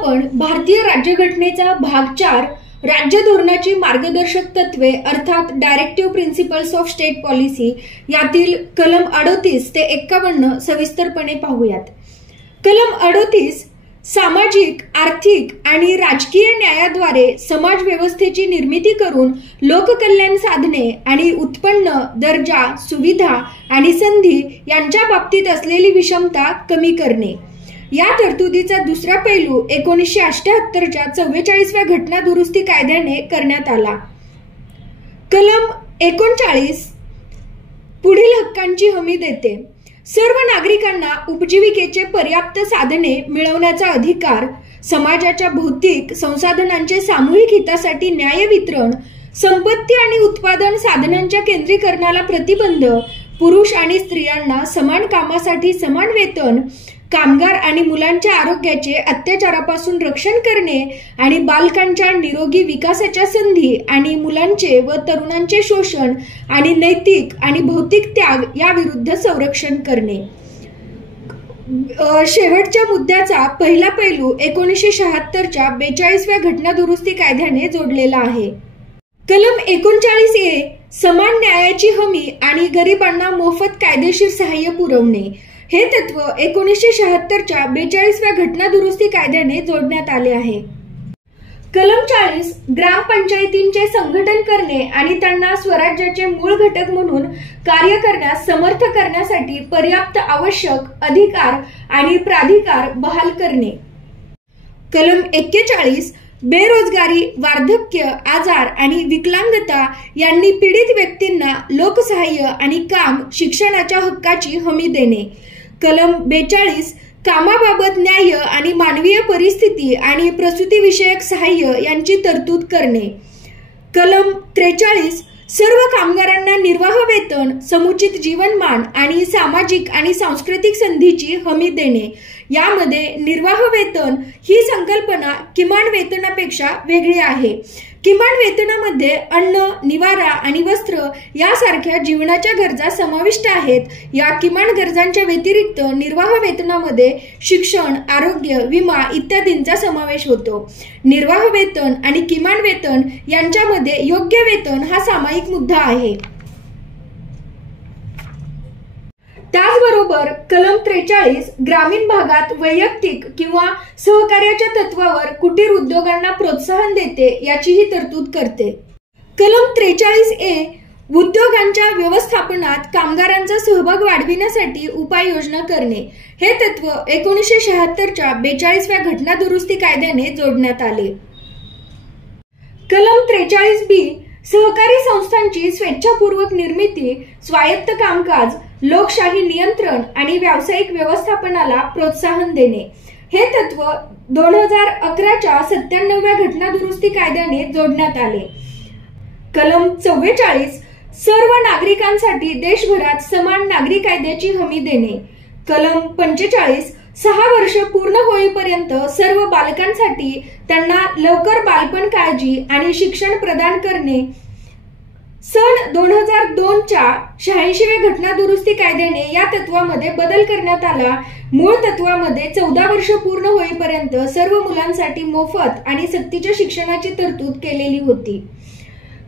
आपण भारतीय राज्यघटनेचा भाग 4 राज्य धोरणाची मार्गदर्शक तत्वे अर्थात directive principles of state policy यातील कलम 38 ते 51 सविस्तरपणे पाहूयात। कलम 38 सामाजिक, आर्थिक आणि राजकीय न्यायाद्वारे समाज व्यवस्थेची निर्मिती करून लोककल्याण साधने आणि उत्पन्न, दर्जा, सुविधा आणि संधी यांच्या बाबतीत असलेली विषमता कमी करणे। या तरतुदीचा दुसरा पैलू 1978च्या 44व्या घटना दुरुस्ती कायद्याने करण्यात आला। कलम 39 पुढील हक्कांची हमी देते। सर्व नागरिकांना उपजीविकेचे पर्याप्त साधने मिळवण्याचा अधिकार, समाजाच्या भौतिक संसाधनांचे सामूहिक हितासाठी न्याय वितरण, संपत्ती आणि उत्पादन साधनांच्या केंद्रीकरणाला प्रतिबंध, पुरुष आणि स्त्रियांना समान कामासाठी समान वेतन, कामगार आणि मुलांच्या आरोग्याचे अत्याचारापासून रक्षण करणे आणि बालकांच्या निरोगी विकासाच्या संधी आणि मुलांचे व तरुणांचे शोषण आणि नैतिक आणि भौतिक त्याग याविरुद्ध संरक्षण करणे। शेवटच्या मुद्द्याचा पहिला पैलू 1976च्या 42व्या घटना दुरुस्ती कायद्याने जोडलेला आहे। कलम 39A समान न्यायाची हमी आणि गरिबांना मोफत कायदेशीर सहाय्य पुरवणे हे तत्व 1976च्या 42व्या घटना दुरुस्ती कायद्याने जोडण्यात आले आहे। कलम 40 ग्रामपंचायतींचे संघटन करणे आणि त्यांना स्वराज्याचे मूळ घटक म्हणून कार्य करण्यास समर्थ करण्यासाठी पर्याप्त आवश्यक अधिकार आणि प्राधिकार बहाल करणे। कलम 41 बेरोजगारी, वार्धक्य, आजार आणि विकलांगता यांनी पीडित व्यक्तींना लोकसहाय्य आणि काम, शिक्षणाच्या हक्काची हमी देणे। कलम 42 कामाबाबत न्याय आणि मानवीय परिस्थिती आणि प्रसूतीविषयक सहाय्य यांची तरतूद करणे। कलम 43 सर्व कामगारांना निर्वाह वेतन, समुचित जीवनमान आणि सामाजिक आणि सांस्कृतिक संधीची हमी देणे। यामध्ये निर्वाह वेतन ही संकल्पना किमान वेतनापेक्षा वेगळी आहे। किमान वेतनामध्ये अन्न, निवारा आणि वस्त्र यासारख्या जीवनाच्या गरजा समाविष्ट आहेत। या किमान गरजांच्या व्यतिरिक्त निर्वाह वेतनामध्ये शिक्षण, आरोग्य, विमा इत्यादींचा समावेश होतो। निर्वाह वेतन आणि किमान वेतन यांच्यामध्ये योग्य वेतन हा सामायिक मुद्दा आहे। त्याचबरोबर कलम 43 ग्रामीण भागात वैयक्तिक किंवा सहकार्याच्या तत्वावर कुटीर उद्योगांना प्रोत्साहन देते याचीही तरतूद करते। कलम 43A उद्योगांच्या व्यवस्थापनात कामगारांचा सहभाग वाढविण्यासाठी उपाययोजना करणे हे तत्व 1976च्या 42व्या घटना दुरुस्ती कायद्याने जोडण्यात आले। कलम 43B सहकारी संस्थांची स्वेच्छापूर्वक निर्मिती, स्वायत्त कामकाज, लोकशाही नियंत्रण आणि व्यावसायिक व्यवस्थापनाला प्रोत्साहन देणे हे तत्व 2011च्या 97व्या घटना दुरुस्ती कायद्याने जोडण्यात आले। कलम 44 सर्व नागरिकांसाठी देशभरात समान नागरी कायद्याची हमी देणे। कलम 45 6 वर्ष पूर्ण होईपर्यंत सर्व बालकांसाठी त्यांना लवकर बालपण काळजी आणि शिक्षण प्रदान करणे। सन 2002च्या 86व्या घटना दुरुस्ती कायद्याने या तत्वामध्ये बदल करण्यात आला। मूळ तत्वामध्ये 14 वर्ष पूर्ण होईपर्यंत सर्व मुलांसाठी मोफत आणि सक्तीच्या शिक्षणाची तरतूद केलेली होती।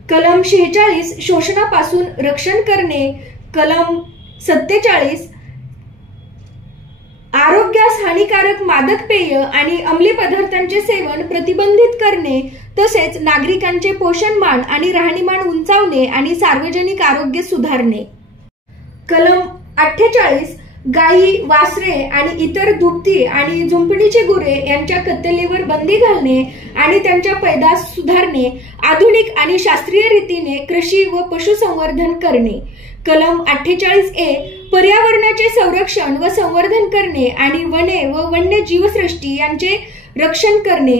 कलम 46 शोषणापासून रक्षण करणे। कलम 47 आरोग्यास हानिकारक मादक पेय आणि अंमली पदार्थांचे सेवन प्रतिबंधित करणे तसेच नागरिकांचे पोषणमान आणि राहणीमान उंचावणे आणि सार्वजनिक आरोग्य सुधारणे। कलम 48 गायी, वासरे आणि इतर दुभती आणि झुंपणीची गुरे यांच्या कत्तलीवर बंदी घालणे आणि त्यांच्या पैदास सुधारणे, आधुनिक आणि शास्त्रीय रीतीने कृषी व पशुसंवर्धन करणे। कलम 48A पर्यावरणाचे संरक्षण व संवर्धन करणे आणि वने व वन्य जीवसृष्टी यांचे रक्षण करणे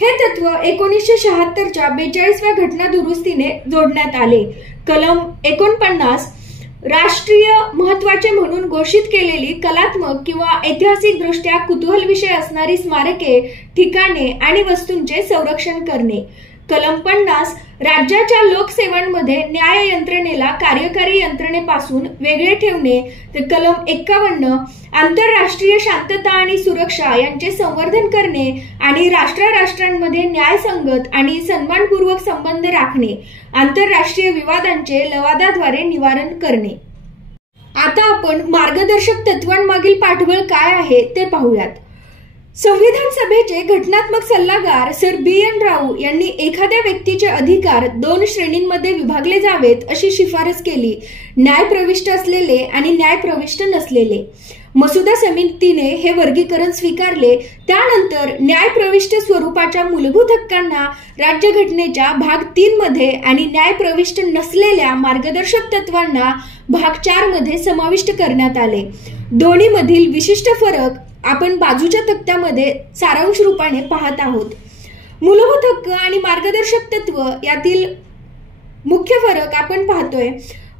हे तत्व 1976च्या 42व्या घटना दुरुस्तीने जोडण्यात आले। कलम 49 राष्ट्रीय महत्त्वाचे म्हणून घोषित केलेली कलात्मक किंवा ऐतिहासिक दृष्ट्या कुतूहल विषय असणारी स्मारके, ठिकाणे आणि वस्तूंचे संरक्षण करणे। कलम 50 राज्याच्या लोकसेवांमध्ये न्याय यंत्रणेला कार्यकारी यंत्रणेपासून वेगळे ठेवणे, तर कलम 51 आंतरराष्ट्रीय शांतता आणि सुरक्षा यांचे संवर्धन करणे आणि राष्ट्रांमध्ये न्यायसंगत आणि सन्मानपूर्वक संबंध राखणे, आंतरराष्ट्रीय विवादांचे लवादाद्वारे निवारण करणे। आता आपण मार्गदर्शक तत्वांमागील पाठबळ काय आहे ते पाहूयात। संविधान सभेचे घटनात्मक सल्लागार सर B.N. राव यांनी एखाद्या व्यक्तीचे अधिकार 2 श्रेणींमध्ये विभागले जावेत अशी शिफारस केली, न्यायप्रविष्ट असलेले आणि न्यायप्रविष्ट नसलेले। मसुदा समितीने हे वर्गीकरण स्वीकारले। त्यानंतर न्यायप्रविष्ट स्वरूपाच्या मूलभूत हक्कांना राज्यघटनेच्या भाग 3 मध्ये आणि न्यायप्रविष्ट नसलेल्या मार्गदर्शक तत्वांना भाग 4 मध्ये समाविष्ट करण्यात आले। दोन्ही मधील विशिष्ट फरक आपण बाजूच्या तक्त्यामध्ये सारांश रूपाने पाहत आहोत। मूलभूत हक्क आणि मार्गदर्शक तत्व यातील मुख्य फरक आपण पाहतोय।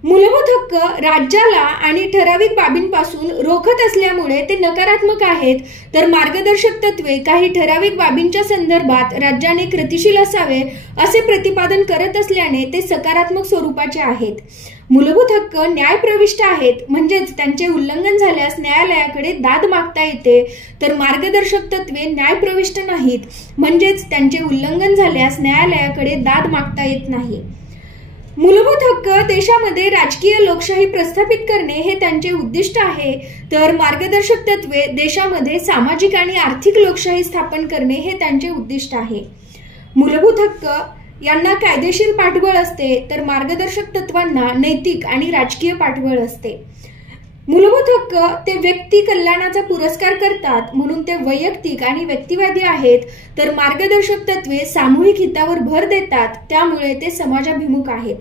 मूलभूत हक्क राज्याला आणि ठराविक बाबींपासून रोखत असल्यामुळे ते नकारात्मक आहेत, तर मार्गदर्शक तत्वे काही ठराविक बाबींच्या संदर्भात राज्याने कृतिशील असावे असे प्रतिपादन करत असल्याने ते सकारात्मक स्वरूपाचे आहेत। मूलभूत हक्क न्यायप्रविष्ट आहेत, म्हणजेच त्यांचे उल्लंघन झाल्यास न्यायालयाकडे दाद मागता येते, तर मार्गदर्शक तत्वे न्यायप्रविष्ट नाहीत, म्हणजेच त्यांचे उल्लंघन झाल्यास न्यायालयाकडे दाद मागता येत नाही। मूलभूत हक्क देशामध्ये राजकीय लोकशाही प्रस्थापित करणे हे त्यांचे उद्दिष्ट आहे, तर मार्गदर्शक तत्वे देशामध्ये सामाजिक आणि आर्थिक लोकशाही स्थापन करणे हे त्यांचे उद्दिष्ट आहे। मूलभूत हक्क यांना कायदेशीर पाठबळ असते, तर मार्गदर्शक तत्वांना नैतिक आणि राजकीय पाठबळ असते। मूलभूत हक्क ते व्यक्ती कल्याणाचा पुरस्कार करतात, म्हणून ते वैयक्तिक आणि व्यक्तिवादी आहेत, तर मार्गदर्शक तत्वे सामूहिक हितावर भर देतात, त्यामुळे ते समाजाभिमुख आहेत।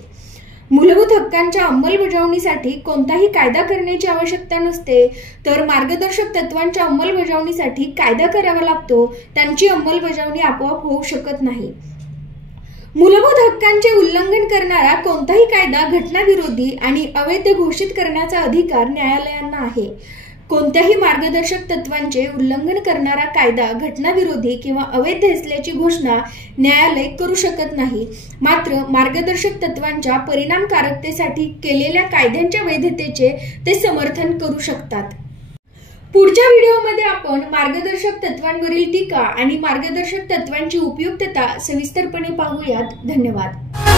मूलभूत हक्कांच्या अंमलबजावणीसाठी कोणताही कायदा करण्याची आवश्यकता नसते, तर मार्गदर्शक तत्वांच्या अंमलबजावणीसाठी कायदा करावा लागतो, त्यांची अंमलबजावणी आपोआप होऊ शकत नाही। मूलभूत हक्कांचे उल्लंघन करणारा कोणताही कायदा घटनाविरोधी आणि अवैध घोषित करण्याचा अधिकार न्यायालयांना आहे। कोणत्याही मार्गदर्शक तत्वांचे उल्लंघन करणारा कायदा घटनाविरोधी किंवा अवैध असल्याची घोषणा न्यायालय करू शकत नाही, मात्र मार्गदर्शक तत्वांच्या परिणामकारकतेसाठी केलेल्या कायद्यांच्या वैधतेचे ते समर्थन करू शकतात। पुढच्या व्हिडिओमध्ये आपण मार्गदर्शक तत्वांवरील टीका आणि मार्गदर्शक तत्वांची उपयुक्तता सविस्तरपणे पाहूयात। धन्यवाद।